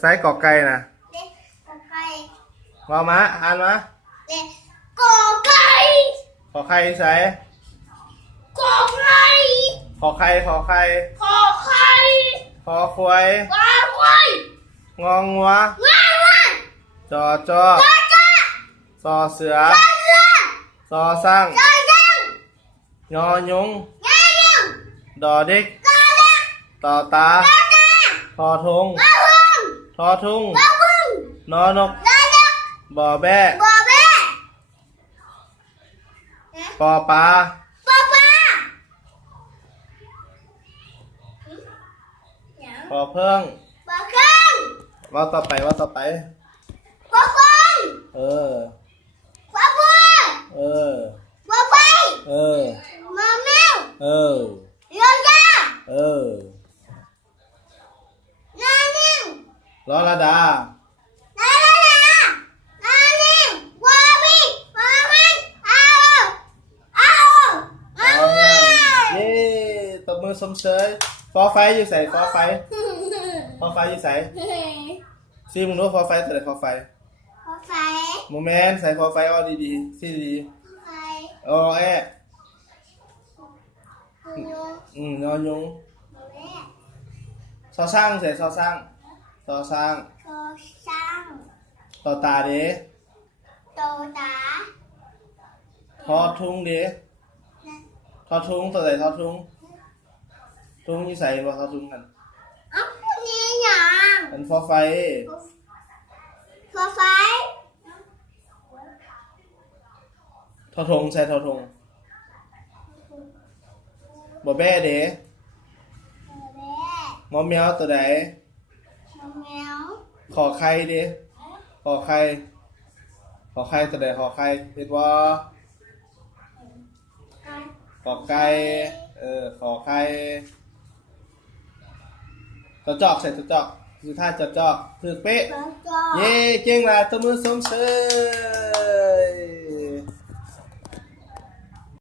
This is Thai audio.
ไซส์กอไก่นะเด็กกอไก่ ว่ามาอ่านมาเด็กกอไก่ขอไข่ใส่กอไก่ขอไข่ขอไข่ขอไข่ขอควายกอไก่ งองัวงาวัวจอจอจ้าจ้าซอเสือจ้าจ้าซอสร้างจ้าจ้าย อยุงงาหนึ่งดอเด็กกอเด็กต่อตาจ้าจ้าทอทงกอหุ่นทอทุ่งกอหุ่นนอนกนอนกบ่อแบ้บอเบ้ปอปลาปอปลาปอเพิ่งปอเครื่องว่าต่อไปว่าต่อไปปอฟองเออปอบัวเออปอไฟเออมาแมวเออโยยาเออนานิ่งลอระดานาลาลานานิ่งวาบิวาบิเอาเอาเอา เย้ตบมือสมเสยฟอไฟอยู่ใส่ฟอไฟฟอไฟอยู่ใส่ซีมึงรู้ฟอไฟตัวไหนฟอไฟไฟโมเมนต์ใส่ฟอไฟอ้อดีๆซีดีไฟๆอ้อแอะนอนยุงซอสร้างใส่ซอสร้างซอสร้างต่อตาเด้โตตาทอทุ่งเด้ทอทุ่งตัวไหนทอทุ่งทุ่งอยู่ใส่บ่ทอทุ่งกันอ้าวนี่ยัง มันฟอไฟไฟทอทงใส่ทอทงบ่แบ้เด้มอมแมวตัวไหนแมวขอไข่เด้ขอไข่ตัวไหนขอไข่เห็นว่าขอไก่ขอไข่ตัวจอกใส่ตัวจอกคือท่าจอกคือเป๊ะเย้เก่งละตัวมือสมเสย